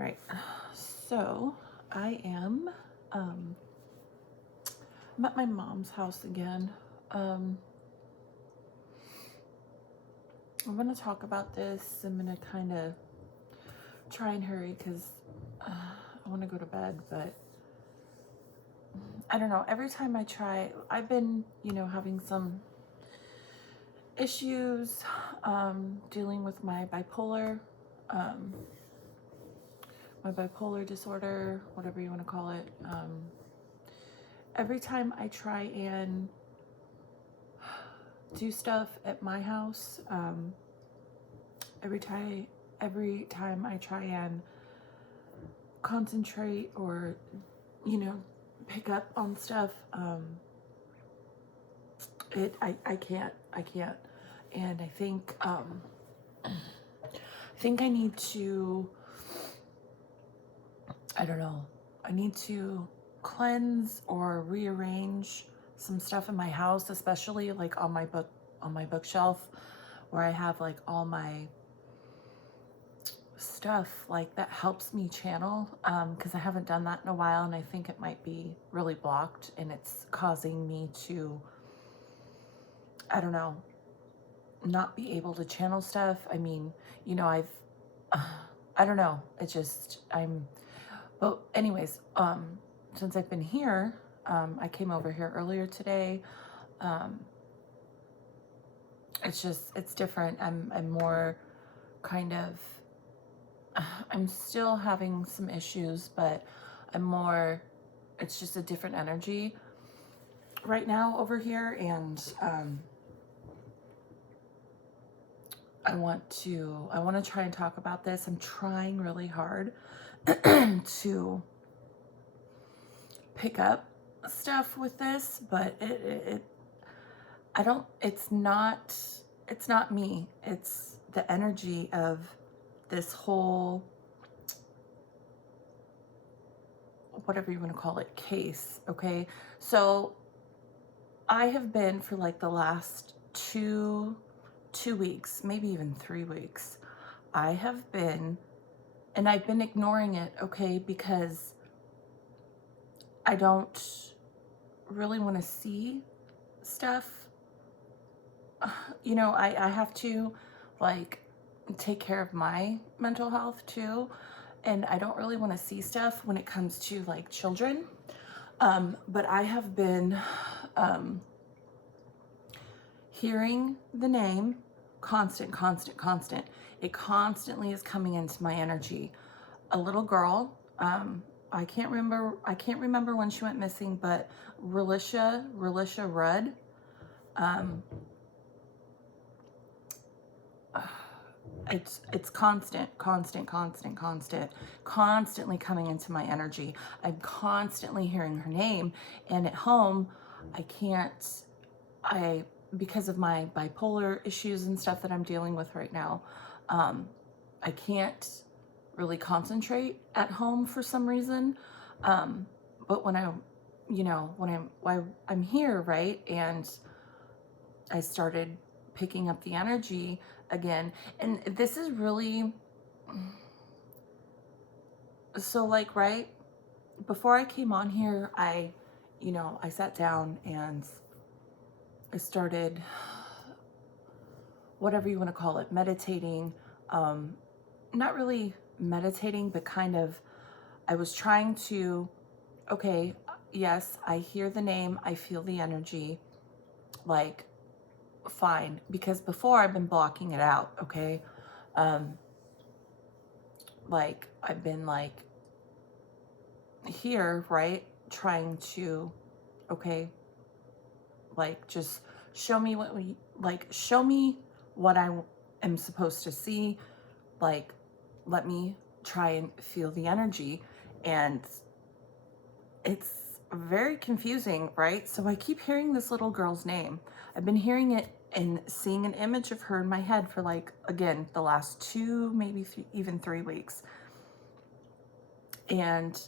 right, so I am I'm at my mom's house again. I'm gonna talk about this. I'm gonna kind of try and hurry because I want to go to bed, but I don't know. Every time I try, I've been, having some issues dealing with um, my bipolar disorder, whatever you want to call it. Every time I try and do stuff at my house, every time I try and concentrate or, pick up on stuff, I can't. And I think I need to, I don't know, I need to cleanse or rearrange some stuff in my house, especially like on my bookshelf where I have like all my stuff like that helps me channel, because I haven't done that in a while, and I think it might be really blocked and it's causing me to, I don't know, not be able to channel stuff. I mean, I don't know, but anyways, since I've been here, I came over here earlier today. It's different. I'm more kind of, I'm still having some issues, but it's just a different energy right now over here. And I want to try and talk about this. I'm trying really hard to pick up stuff with this, but it's not me. It's the energy of this whole, whatever you want to call it, case. Okay. So I have been for like the last two weeks, maybe even 3 weeks, I've been ignoring it. Okay. Because I don't really want to see stuff. I have to like take care of my mental health too. And I don't really want to see stuff when it comes to like children. But I have been hearing the name constant. It constantly is coming into my energy. A little girl, I can't remember when she went missing, but Relisha Rudd, it's constantly coming into my energy. I'm constantly hearing her name, and at home because of my bipolar issues and stuff that I'm dealing with right now, I can't really concentrate at home for some reason. But when I'm here, right, and I started picking up the energy again, and this is really, so like, right before I came on here, I sat down and I started, whatever you want to call it, meditating. Not really meditating, but kind of, I was trying to, okay, yes, I hear the name, I feel the energy, like, fine, because before I've been blocking it out. Okay. Like I've been like here, right, trying to, okay, like just show me what I am supposed to see, like let me try and feel the energy. And it's very confusing, right? So I keep hearing this little girl's name. I've been hearing it and seeing an image of her in my head for like, again, the last 2, maybe even 3 weeks. And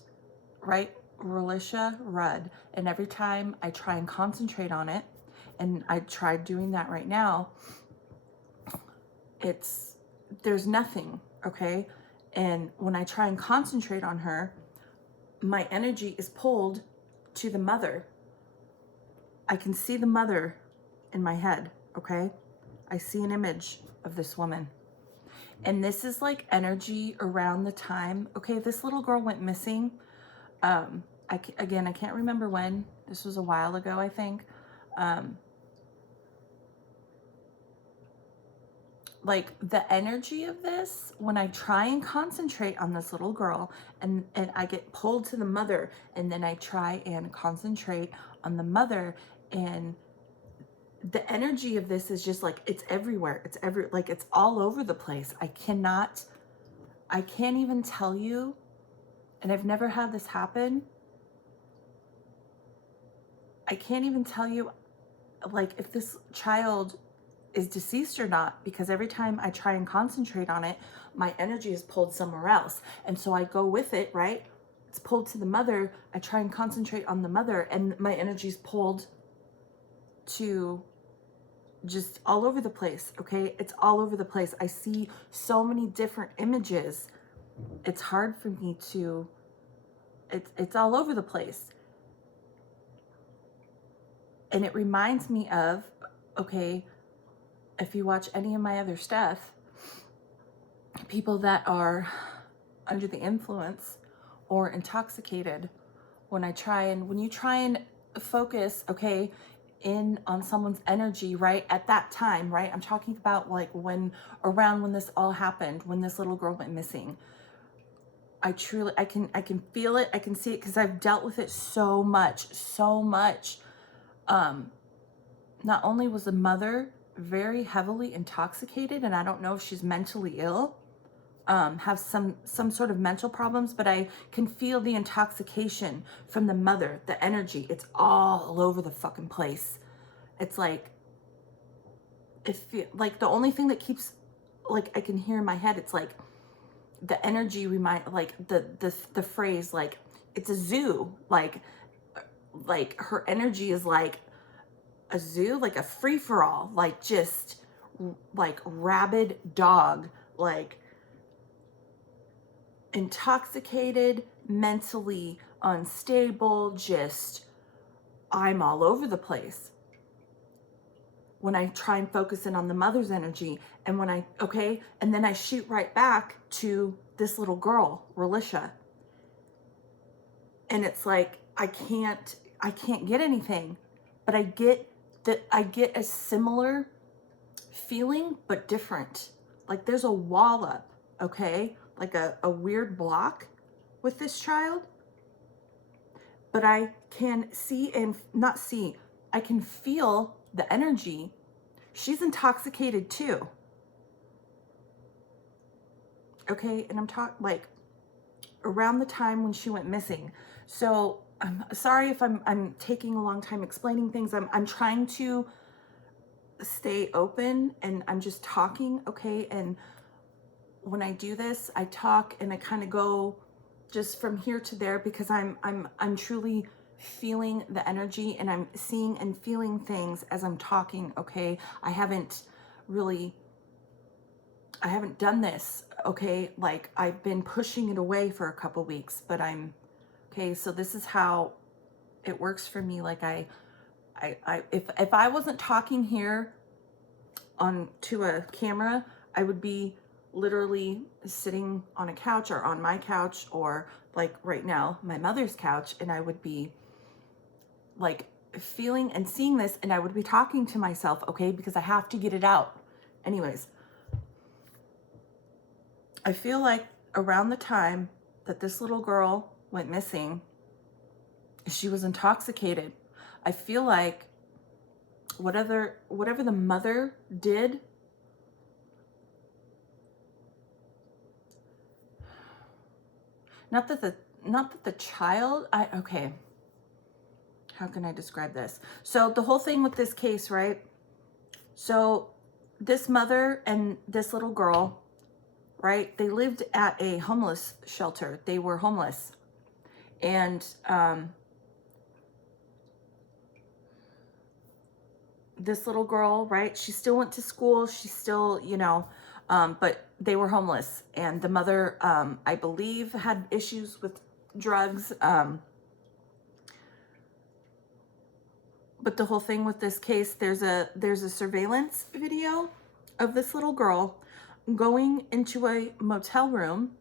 right, Relisha Rudd. And every time I try and concentrate on it, and I tried doing that right now, there's nothing. Okay. And when I try and concentrate on her, my energy is pulled to the mother. I can see the mother in my head, okay? I see an image of this woman. And this is like energy around the time, okay, this little girl went missing. Again, I can't remember when. This was a while ago, I think. Like the energy of this, when I try and concentrate on this little girl and I get pulled to the mother, and then I try and concentrate on the mother, and the energy of this is just like, it's everywhere. Like it's all over the place. I can't even tell you, and I've never had this happen. I can't even tell you like if this child is deceased or not, because every time I try and concentrate on it, my energy is pulled somewhere else. And so I go with it, right? It's pulled to the mother. I try and concentrate on the mother, and my energy is pulled to just all over the place, okay? It's all over the place. I see so many different images. It's hard for me to, it's all over the place. And it reminds me of, okay, if you watch any of my other stuff, people that are under the influence or intoxicated, when you try and focus, okay, in on someone's energy, right, at that time, right? I'm talking about like around when this all happened, when this little girl went missing. I can feel it. I can see it because I've dealt with it so much. Not only was the mother very heavily intoxicated, and I don't know if she's mentally ill, have some sort of mental problems, but I can feel the intoxication from the mother, the energy. It's all over the fucking place. It's like, like the only thing that keeps, like I can hear in my head, it's like the energy like the phrase, like it's a zoo, like her energy is like a zoo, like a free-for-all, like just like rabid dog, like intoxicated, mentally unstable, just I'm all over the place when I try and focus in on the mother's energy. And and then I shoot right back to this little girl, Relisha. And it's like, I can't get anything, but I get a similar feeling, but different. Like there's a wall up, okay? Like a weird block with this child. But I can I can feel the energy. She's intoxicated too. Okay, and I'm talking like around the time when she went missing. So I'm sorry if I'm taking a long time explaining things. I'm trying to stay open, and I'm just talking, okay? And when I do this, I talk and I kind of go just from here to there, because I'm truly feeling the energy, and I'm seeing and feeling things as I'm talking, okay? I haven't done this, okay? Like I've been pushing it away for a couple weeks, but okay, so this is how it works for me. Like if I wasn't talking here to a camera, I would be literally sitting on a couch, or on my couch, or like right now, my mother's couch, and I would be like feeling and seeing this, and I would be talking to myself, okay, because I have to get it out. Anyways, I feel like around the time that this little girl went missing, she was intoxicated. I feel like whatever the mother did, not that the child, okay, how can I describe this? So the whole thing with this case, right? So this mother and this little girl, right? They lived at a homeless shelter. They were homeless. And this little girl, right? She still went to school. She still, but they were homeless, and the mother, I believe, had issues with drugs. But the whole thing with this case, there's a surveillance video of this little girl going into a motel room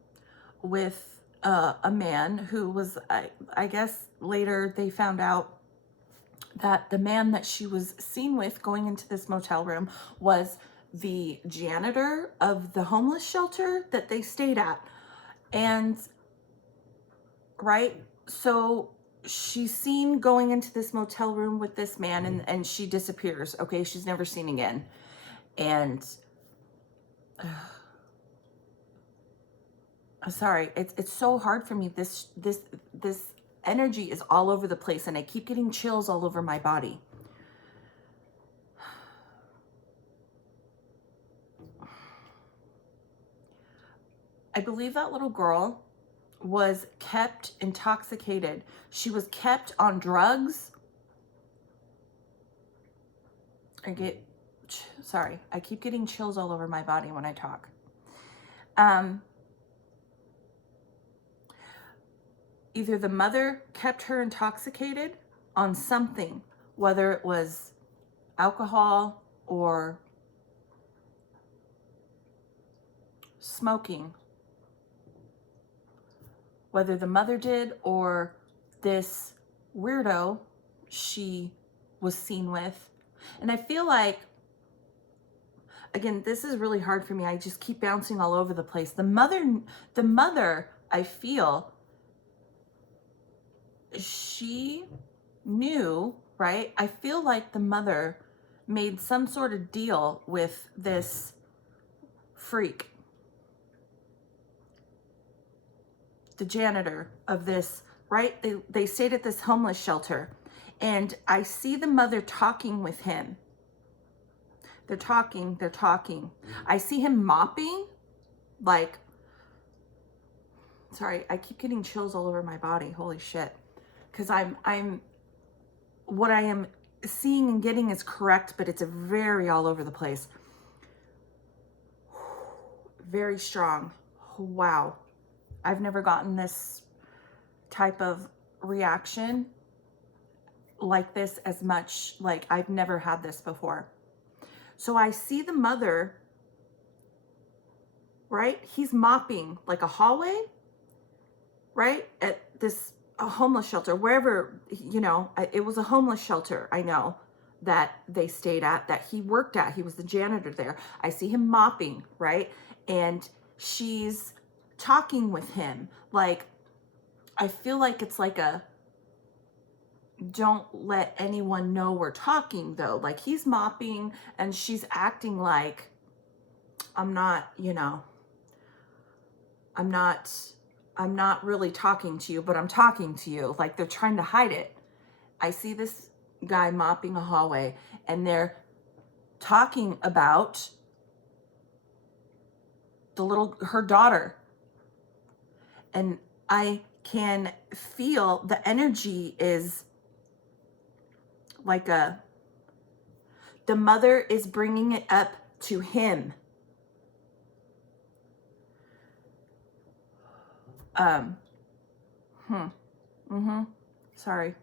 with a man who was, I guess later they found out that the man that she was seen with going into this motel room was the janitor of the homeless shelter that they stayed at. And, right, so she's seen going into this motel room with this man, and she disappears. Okay, she's never seen again. And sorry, it's so hard for me. This energy is all over the place, and I keep getting chills all over my body. I believe that little girl was kept intoxicated. She was kept on drugs. Sorry, I keep getting chills all over my body when I talk. Either the mother kept her intoxicated on something, whether it was alcohol or smoking, whether the mother did or this weirdo she was seen with. And I feel like, again, this is really hard for me. I just keep bouncing all over the place. The mother, I feel, she knew, right? I feel like the mother made some sort of deal with this freak, the janitor of this, right? They stayed at this homeless shelter, and I see the mother talking with him. They're talking. I see him mopping, like, sorry, I keep getting chills all over my body. Holy shit. Because what I am seeing and getting is correct, but it's very all over the place. Very strong. Wow. I've never gotten this type of reaction like this as much. Like, I've never had this before. So I see the mother, right? He's mopping like a hallway, right? At this a homeless shelter, wherever, it was a homeless shelter, I know, that they stayed at, that he worked at. He was the janitor there. I see him mopping, right? And she's talking with him. Like, I feel like it's like a, don't let anyone know we're talking, though. Like, he's mopping and she's acting like, I'm not really talking to you, but I'm talking to you. Like, they're trying to hide it. I see this guy mopping a hallway, and they're talking about her daughter. And I can feel the energy is like the mother is bringing it up to him. Sorry.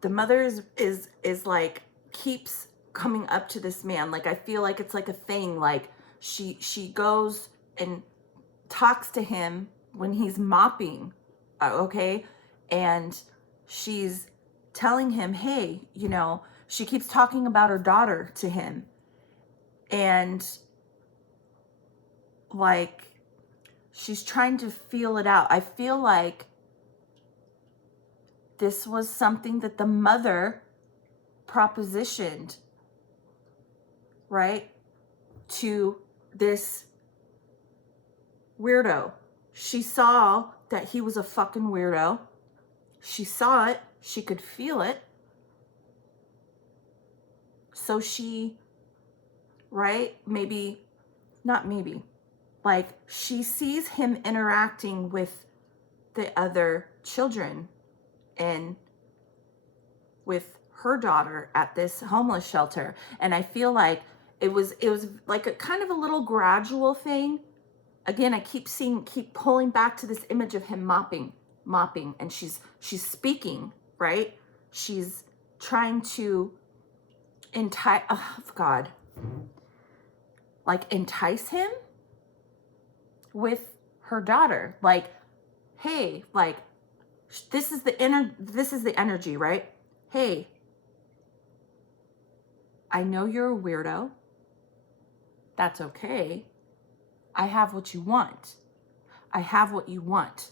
The mother is like, keeps coming up to this man. Like, I feel like it's like a thing. Like, she goes and talks to him when he's mopping, okay? And she's telling him, hey, she keeps talking about her daughter to him. And, like, she's trying to feel it out. I feel like this was something that the mother propositioned, right, to this weirdo. She saw that he was a fucking weirdo. She saw it. She could feel it. So she, right, like, she sees him interacting with the other children and with her daughter at this homeless shelter. And I feel like It was like a kind of a little gradual thing. Again, I keep pulling back to this image of him mopping, and she's speaking, right? She's trying to entice, oh God, like entice him with her daughter. Like, hey, like, this is the energy, right? Hey, I know you're a weirdo. That's okay. I have what you want. I have what you want.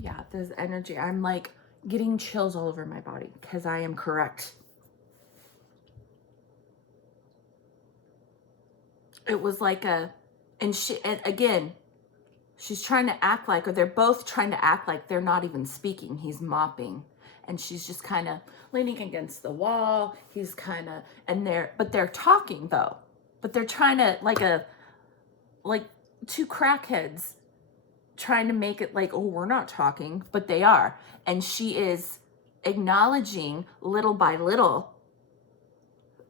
Yeah, there's energy. I'm like getting chills all over my body because I am correct. It was like and again, she's trying to act like, or they're both trying to act like they're not even speaking. He's mopping. And she's just kind of leaning against the wall. He's kind of, but they're talking though. But they're trying to, like two crackheads trying to make it like, oh, we're not talking, but they are. And she is acknowledging little by little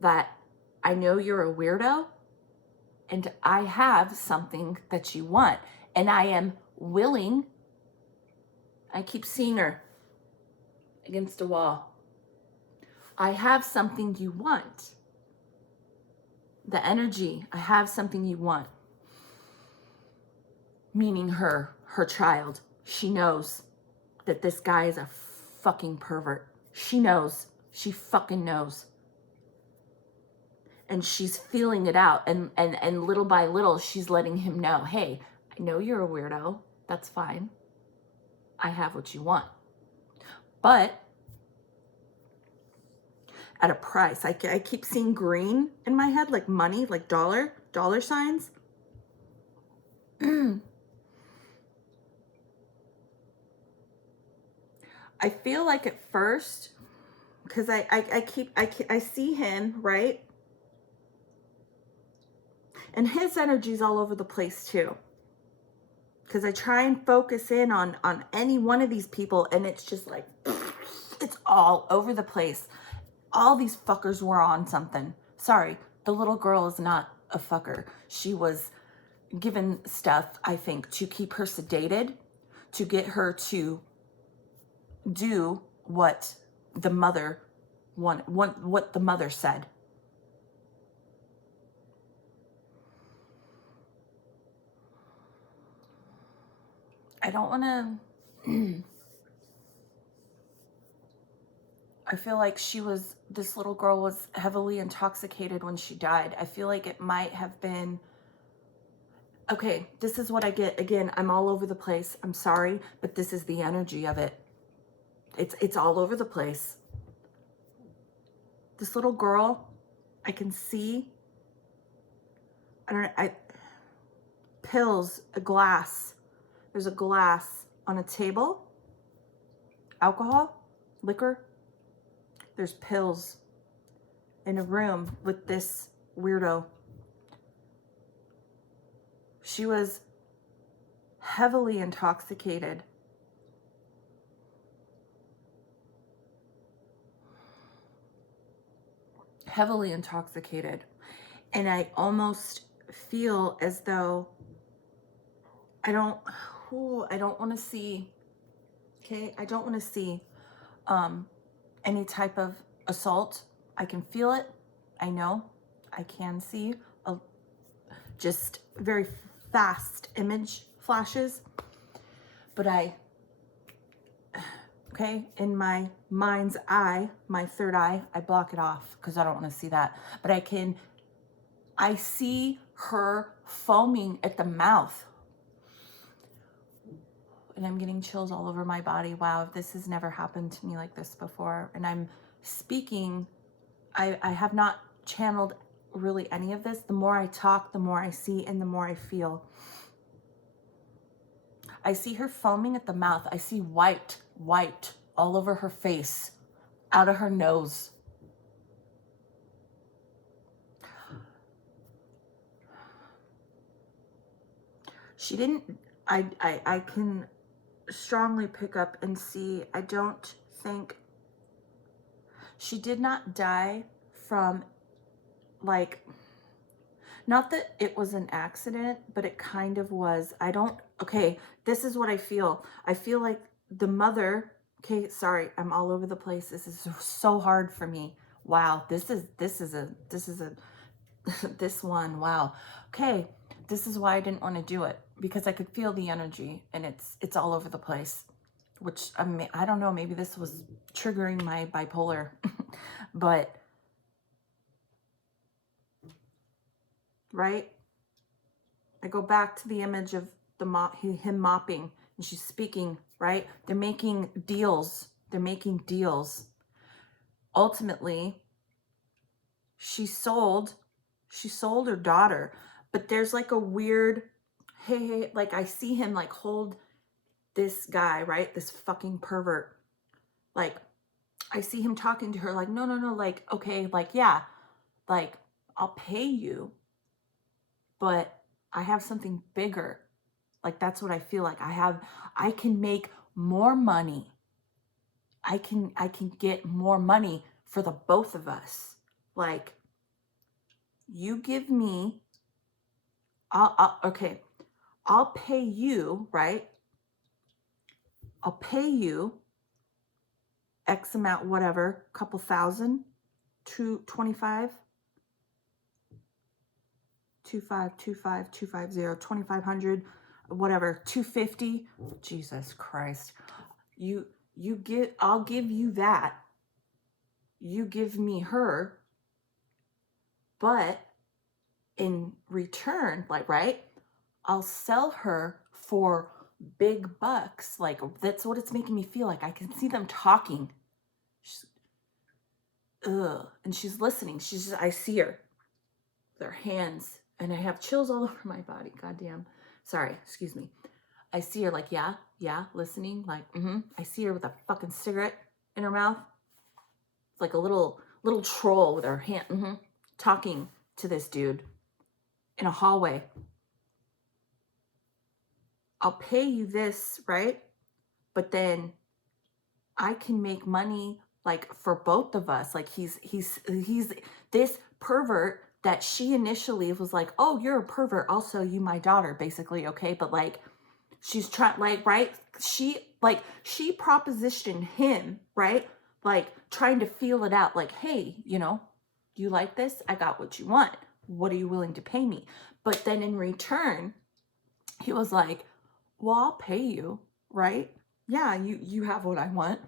that I know you're a weirdo and I have something that you want. And I am willing. I keep seeing her against a wall. I have something you want. The energy, I have something you want. Meaning her child. She knows that this guy is a fucking pervert. She knows. She fucking knows. And she's feeling it out. And little by little, she's letting him know, hey, I know you're a weirdo. That's fine. I have what you want. But at a price. I keep seeing green in my head, like money, like dollar signs. I feel like at first, because I see him, right? And his energy's all over the place too. Because I try and focus in on any one of these people, and it's just like, it's all over the place. All these fuckers were on something. Sorry, the little girl is not a fucker. She was given stuff, I think, to keep her sedated, to get her to do what the mother what the mother said. I don't want to I feel like this little girl was heavily intoxicated when she died. I feel like it might have been, okay, this is what I get. Again, I'm all over the place. I'm sorry, but this is the energy of it. It's all over the place. This little girl, I can see, pills, a glass. There's a glass on a table, alcohol, liquor. There's pills in a room with this weirdo. She was heavily intoxicated. Heavily intoxicated. And I almost feel as though I don't want to see, okay? I don't want to see any type of assault. I can feel it. I know. I can see just very fast image flashes. But okay, in my mind's eye, my third eye, I block it off because I don't want to see that. But I see her foaming at the mouth. And I'm getting chills all over my body. Wow, this has never happened to me like this before. And I'm speaking, I have not channeled really any of this. The more I talk, the more I see, and the more I feel. I see her foaming at the mouth. I see white all over her face, out of her nose. She didn't, I can strongly pick up and see, I don't think, she did not die from like, not that it was an accident, but it kind of was. Okay, this is what I feel. I feel like the mother, okay, sorry, I'm all over the place. This is so hard for me. Wow, this is a, this one, wow. Okay, this is why I didn't want to do it, because I could feel the energy and it's all over the place, which I don't know, maybe this was triggering my bipolar, but, right? I go back to the image of him mopping, and she's speaking, right? They're making deals. They're making deals. Ultimately, she sold her daughter, but there's like a weird, hey, like I see him like hold this guy, right? This fucking pervert. Like, I see him talking to her like, no, like, okay, like, yeah, like, I'll pay you, but I have something bigger. Like, that's what I feel like. I can make more money. I can get more money for the both of us. Like, you give me, okay, I'll pay you, right? I'll pay you X amount, whatever, couple thousand, 225, 250, 2500, whatever, 250. Jesus Christ. I'll give you that. You give me her, but in return, like, right, I'll sell her for big bucks. Like, that's what it's making me feel like. I can see them talking. And she's listening. I see her, their hands, and I have chills all over my body. Goddamn. Sorry, excuse me. I see her like, yeah, listening. Like, I see her with a fucking cigarette in her mouth. It's like a little troll with her hand, talking to this dude in a hallway. I'll pay you this, right? But then I can make money, like, for both of us. Like, he's this pervert that she initially was like, oh, you're a pervert, I'll sell you my daughter, basically, okay? But like, she's trying, like, right? She propositioned him, right? Like, trying to feel it out, like, hey, you like this? I got what you want. What are you willing to pay me? But then in return, he was like, well, I'll pay you, right? Yeah, you have what I want.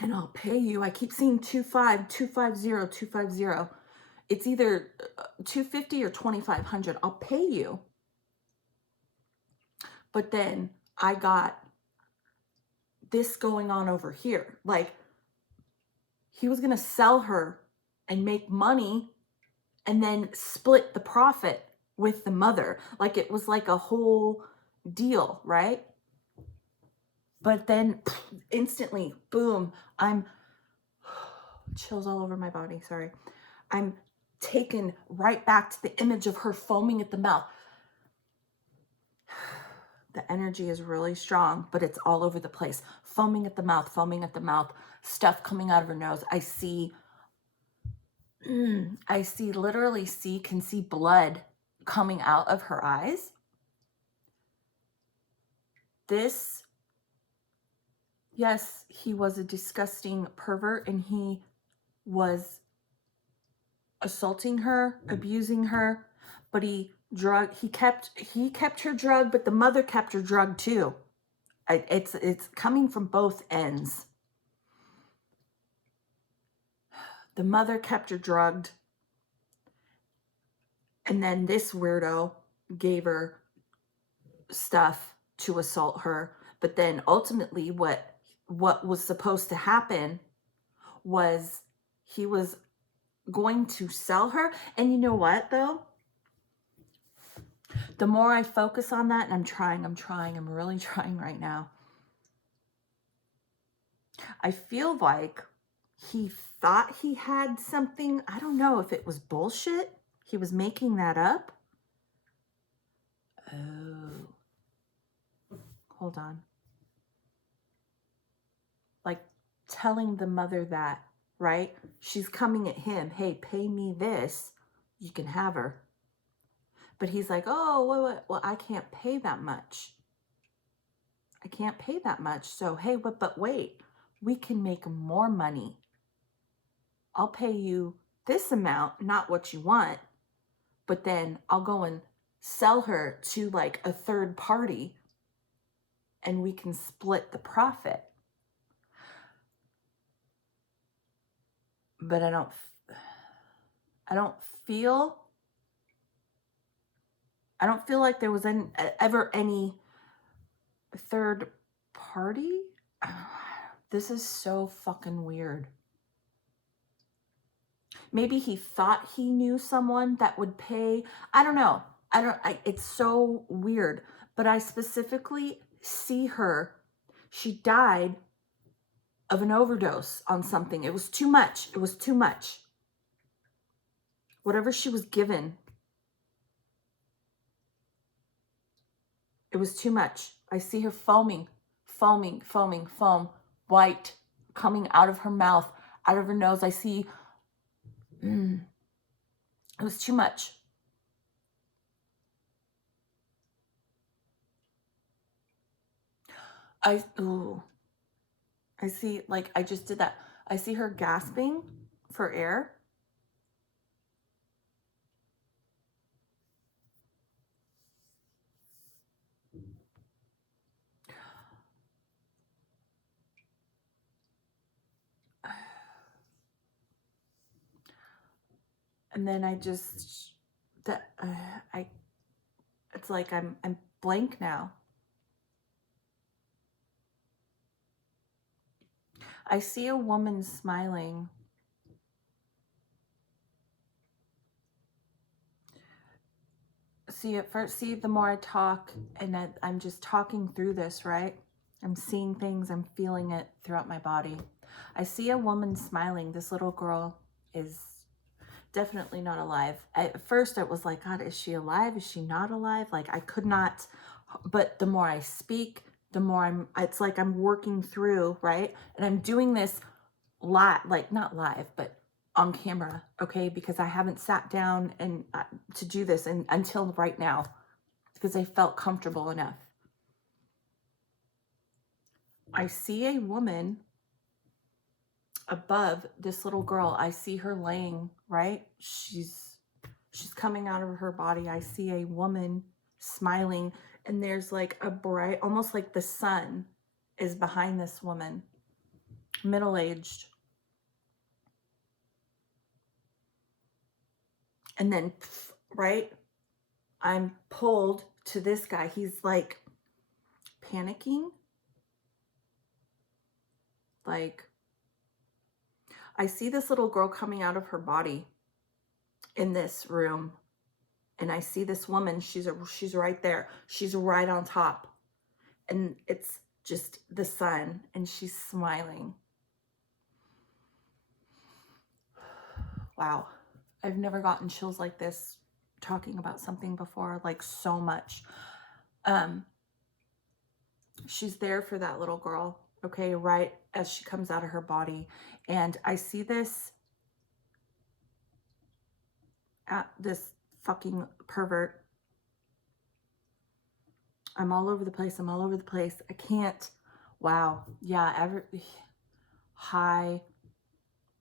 And I'll pay you. I keep seeing 250. It's either 250 or 2500. I'll pay you. But then I got this going on over here. Like, he was going to sell her and make money and then split the profit with the mother. Like, it was like a whole deal, right? But then instantly, boom, I'm chills all over my body. Sorry. I'm taken right back to the image of her foaming at the mouth. The energy is really strong, but it's all over the place. Foaming at the mouth, stuff coming out of her nose. I literally can see blood coming out of her eyes. Yes, he was a disgusting pervert, and he was assaulting her, abusing her, but he kept her drugged, but the mother kept her drugged too. It's coming from both ends. The mother kept her drugged, and then this weirdo gave her stuff to assault her. But then ultimately what was supposed to happen was he was going to sell her. And you know what, though? The more I focus on that, and I'm really trying right now, I feel like he thought he had something. I don't know if it was bullshit. He was making that up. Oh. Hold on. Like, telling the mother that right? She's coming at him. Hey, pay me this. You can have her. But he's like, oh, well, I can't pay that much. I can't pay that much. So, hey, but wait, we can make more money. I'll pay you this amount, not what you want, but then I'll go and sell her to like a third party and we can split the profit. But I don't feel like there was ever any third party. This is so fucking weird. Maybe he thought he knew someone that would pay. I don't know. It's so weird. But I specifically see her. She died of an overdose on something. It was too much. It was too much. Whatever she was given, it was too much. I see her foam, white, coming out of her mouth, out of her nose. I see, it was too much. I see, like, I just did that. I see her gasping for air. And then I just, it's like I'm blank now. I see a woman smiling. See, at first, the more I talk, and I'm just talking through this, right? I'm seeing things, I'm feeling it throughout my body. I see a woman smiling. This little girl is definitely not alive. At first, it was like, God, is she alive? Is she not alive? Like, I could not, but the more I speak, the more it's like I'm working through, right? And I'm doing this live, like not live, but on camera, okay? Because I haven't sat down and to do this until right now, because I felt comfortable enough. I see a woman above this little girl. I see her laying, right? She's coming out of her body. I see a woman smiling, and there's like a bright, almost like the sun is behind this woman, middle-aged. And then, right, I'm pulled to this guy. He's like panicking. Like, I see this little girl coming out of her body in this room. And I see this woman. She's right there. She's right on top. And it's just the sun. And she's smiling. Wow. I've never gotten chills like this talking about something before, like so much. She's there for that little girl, okay, right as she comes out of her body. And I see this fucking pervert. I'm all over the place. I can't. Wow. Yeah. Hi.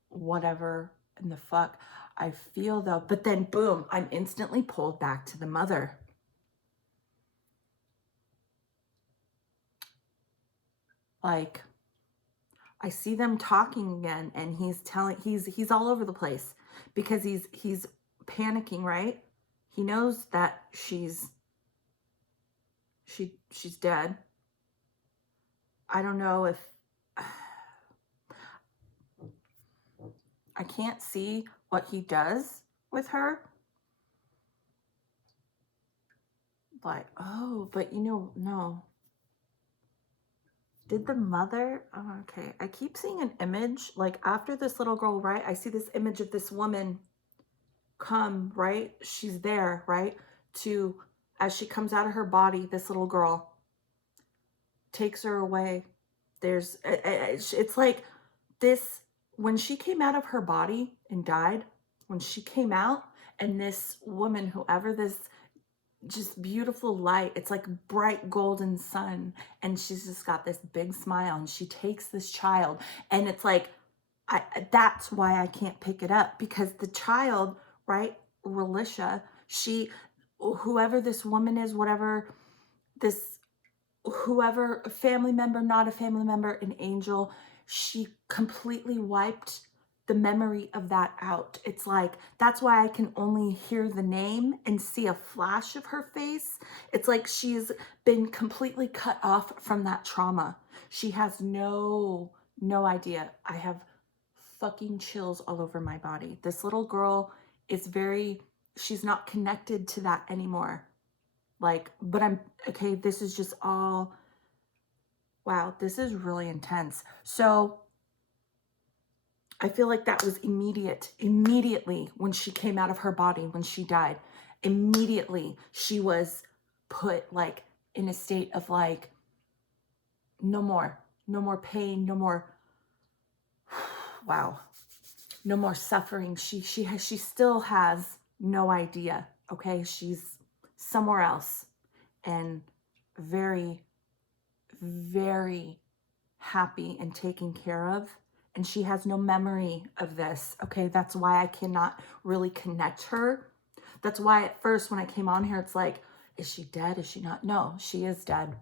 Whatever in the fuck. I feel though, but then boom, I'm instantly pulled back to the mother. Like, I see them talking again, and he's all over the place because he's panicking, right? He knows that she's dead. I don't know if I can't see what he does with her. Like, oh, but no. Did the mother? Oh, okay. I keep seeing an image, like after this little girl, right? I see this image of this woman come, right? She's there, right? As she comes out of her body, this little girl takes her away. It's like this when she came out of her body and died, when she came out, and this woman, whoever this just beautiful light, it's like bright golden sun, and she's just got this big smile, and she takes this child, and it's like, that's why I can't pick it up, because the child, right, Relisha, whoever this woman is, whoever, a family member, not a family member, an angel, she completely wiped the memory of that out. It's like, that's why I can only hear the name and see a flash of her face. It's like she's been completely cut off from that trauma. She has no idea. I have fucking chills all over my body. This little girl is she's not connected to that anymore. Like, but okay, this is just all, wow, this is really intense. So I feel like that was immediately when she came out of her body, when she died, immediately she was put like in a state of like, no more pain, no more, wow, no more suffering. She still has no idea. Okay. She's somewhere else, and very, very happy and taken care of. And she has no memory of this. Okay. That's why I cannot really connect her. That's why at first when I came on here, it's like, is she dead? Is she not? No, she is dead.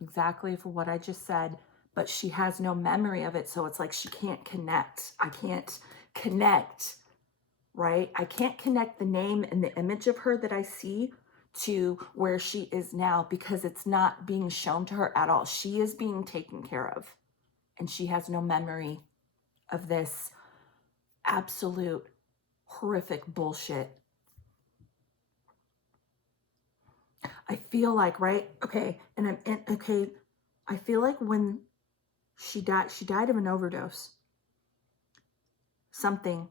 Exactly for what I just said, but she has no memory of it. So it's like, she can't connect. I can't connect, right? I can't connect the name and the image of her that I see to where she is now, because it's not being shown to her at all. She is being taken care of, and she has no memory of this absolute horrific bullshit. I feel like, right? Okay. And okay. I feel like when she died of an overdose, something,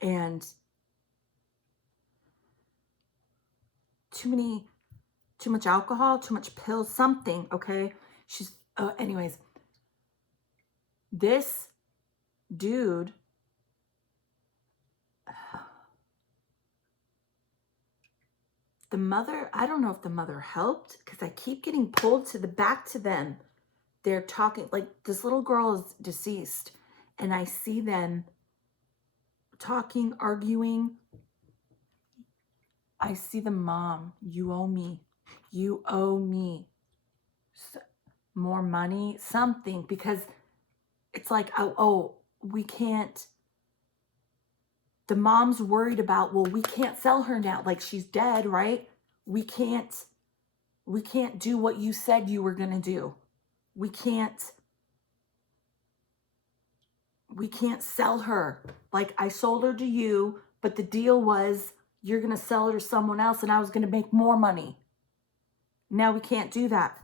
and too much alcohol, too much pills, something. Okay. Anyways, this dude, the mother, I don't know if the mother helped, because I keep getting pulled back to them. They're talking, like, this little girl is deceased, and I see them talking, arguing. I see the mom, you owe me more money, something, because it's like, oh, we can't, the mom's worried about, well, we can't sell her now. Like, she's dead, right? We can't do what you said you were going to do. We can't sell her. Like, I sold her to you, but the deal was you're going to sell her to someone else, and I was going to make more money. Now we can't do that.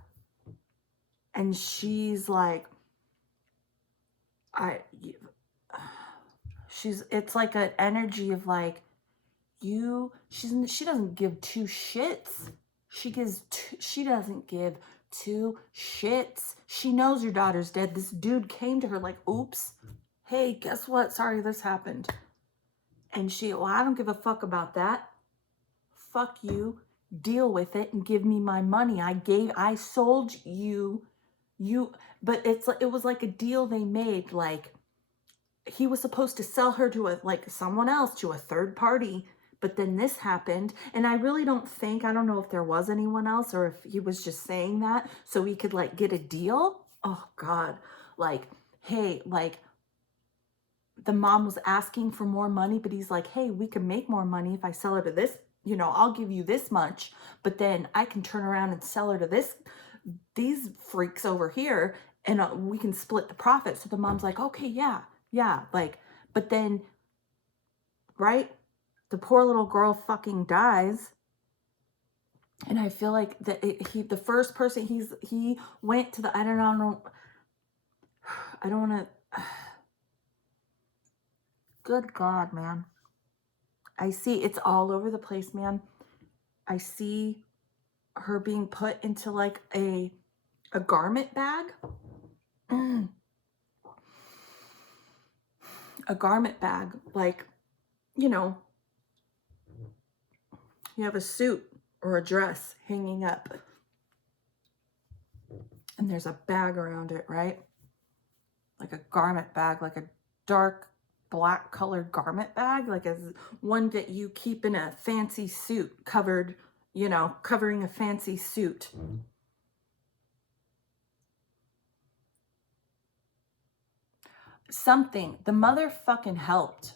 And she's like, it's like an energy of like, she doesn't give two shits. She doesn't give two shits. She knows your daughter's dead. This dude came to her like, oops, hey, guess what? Sorry, this happened. And well, I don't give a fuck about that. Fuck you. Deal with it and give me my money. I sold you, but it was like a deal they made. Like, he was supposed to sell her to someone else, to a third party, but then this happened. And I really don't know if there was anyone else, or if he was just saying that so he could like get a deal. Oh God. Like, hey, like, the mom was asking for more money, but he's like, hey, we can make more money if I sell her to this, I'll give you this much, but then I can turn around and sell her to these freaks over here, and we can split the profit. So the mom's like, okay, yeah, like, but then, right, the poor little girl fucking dies. And I feel like the first person he went to I don't want to, good God, man. I see it's all over the place, man. I see her being put into like a garment bag. a garment bag, like, you know, you have a suit or a dress hanging up and there's a bag around it, right? Like a garment bag, like a dark black colored garment bag, like as one that you keep in a fancy suit, covered, you know, covering a fancy suit. Something. The mother fucking helped.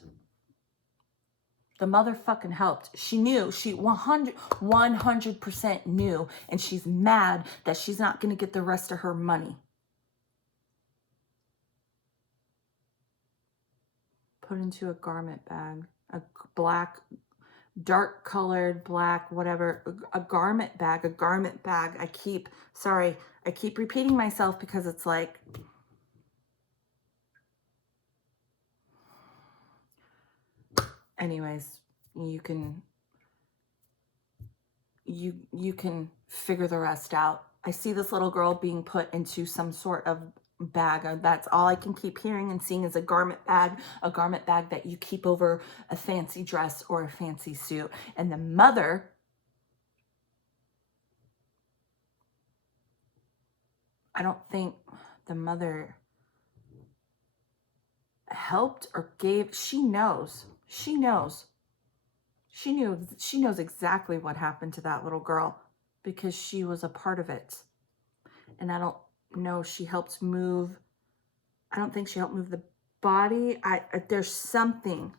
The mother fucking helped. She knew. She 100% knew. And she's mad that she's not going to get the rest of her money. Put into a garment bag. A black, dark colored, black, whatever. A garment bag. A garment bag. I keep repeating myself because it's like... Anyways, you can figure the rest out. I see this little girl being put into some sort of bag. That's all I can keep hearing and seeing is a garment bag that you keep over a fancy dress or a fancy suit. And the mother, I don't think the mother helped or gave. She knows exactly what happened to that little girl because she was a part of it. And I don't know she helped move. I don't think she helped move the body. There's something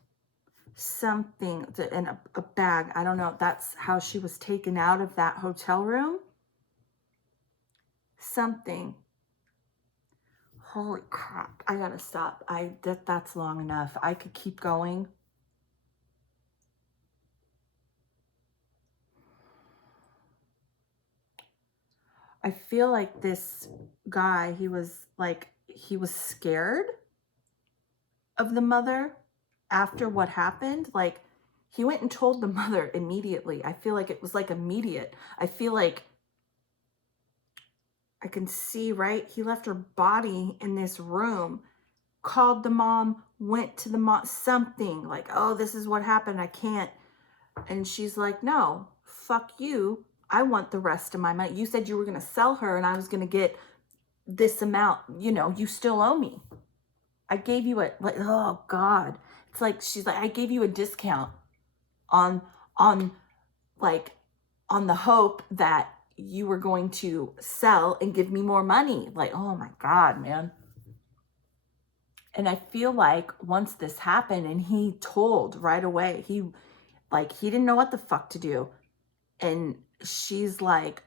in a bag. I don't know. That's how she was taken out of that hotel room. Something. Holy crap. I gotta stop. That's long enough. I could keep going. I feel like this guy, he was scared of the mother after what happened. Like, he went and told the mother immediately. I feel like it was like immediate. I feel like I can see, right? He left her body in this room, called the mom, went to the mom, something like, oh, this is what happened. I can't. And she's like, no, fuck you. I want the rest of my money. You said you were going to sell her and I was going to get this amount. You know, you still owe me. I gave you like, oh God. It's like, she's like, I gave you a discount on the hope that you were going to sell and give me more money. Like, oh my God, man. And I feel like once this happened and he told right away, he didn't know what the fuck to do. And she's like,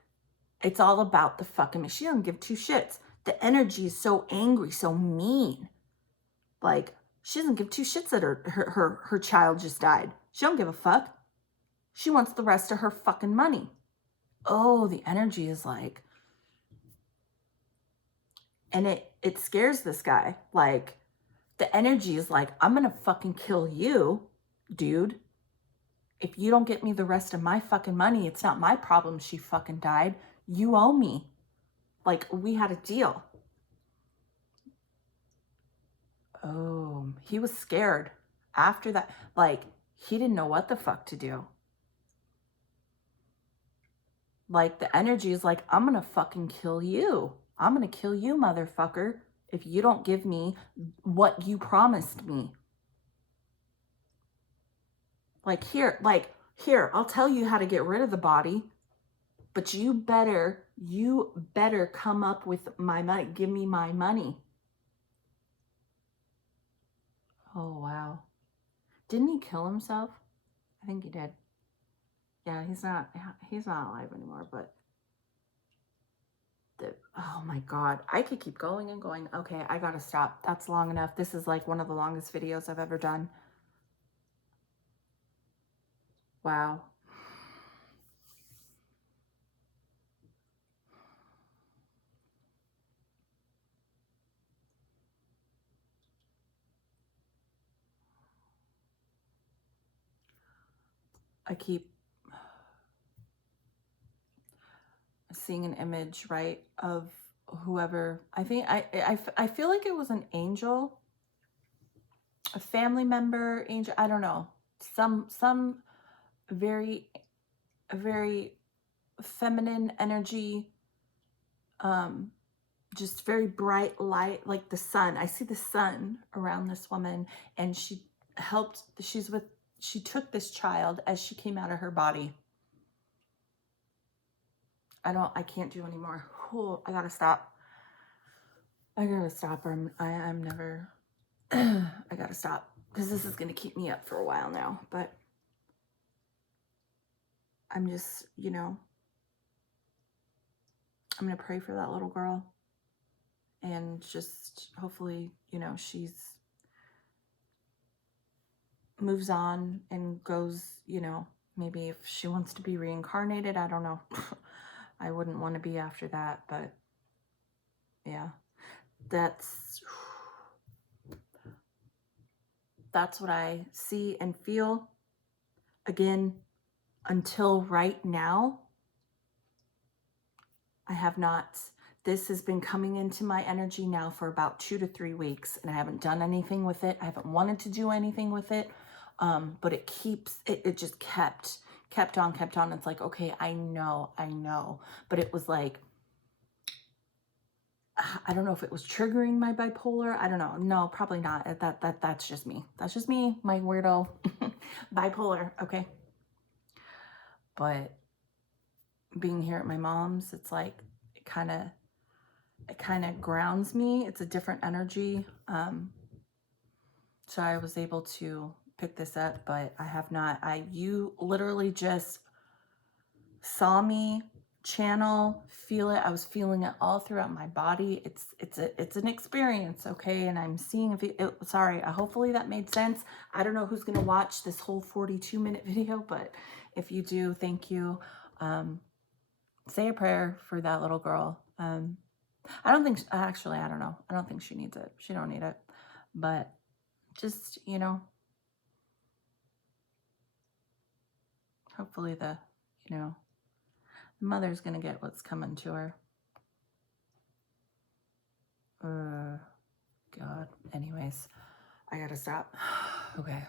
it's all about the fucking, she doesn't give two shits. The energy is so angry, so mean. Like, she doesn't give two shits that her child just died. She don't give a fuck. She wants the rest of her fucking money. Oh, the energy is like, and it scares this guy. Like, the energy is like, I'm gonna fucking kill you, dude. If you don't get me the rest of my fucking money, it's not my problem she fucking died. You owe me. Like, we had a deal. Oh, he was scared. After that, like, he didn't know what the fuck to do. Like, the energy is like, I'm gonna fucking kill you. I'm gonna kill you, motherfucker, if you don't give me what you promised me. Like, here, I'll tell you how to get rid of the body, but you better come up with my money. Give me my money. Oh, wow. Didn't he kill himself? I think he did. Yeah, he's not alive anymore, but oh my God, I could keep going and going. Okay, I gotta stop. That's long enough. This is like one of the longest videos I've ever done. Wow. I keep seeing an image, right, of whoever. I think I feel like it was an angel a family member, angel, I don't know. Some very, very feminine energy, um, just very bright light, like the sun. I see the sun around this woman, and she took this child as she came out of her body. I can't do anymore. Oh, I gotta stop. I gotta stop, or I'm never, I gotta stop, because this is gonna keep me up for a while now, but I'm just, I'm gonna pray for that little girl, and just hopefully, she's moves on and goes, maybe if she wants to be reincarnated, I don't know. I wouldn't want to be after that, but yeah, that's what I see and feel. Again, until right now, I have not, this has been coming into my energy now for about 2 to 3 weeks, and I haven't done anything with it. I haven't wanted to do anything with it. But it just kept on. It's like, okay, I know. But it was like, I don't know if it was triggering my bipolar. I don't know. No, probably not. That's just me. That's just me, my weirdo bipolar. Okay. But being here at my mom's, it's like, it kind of grounds me. It's a different energy. So I was able to pick this up, but I have not. You literally just saw me channel, feel it. I was feeling it all throughout my body. It's an experience, okay? And I'm seeing if sorry, hopefully that made sense. I don't know who's gonna watch this whole 42-minute video, but if you do, thank you. Say a prayer for that little girl. I don't think, actually, I don't know. I don't think she needs it. She don't need it. But just, hopefully the mother's going to get what's coming to her. God. Anyways, I got to stop. Okay.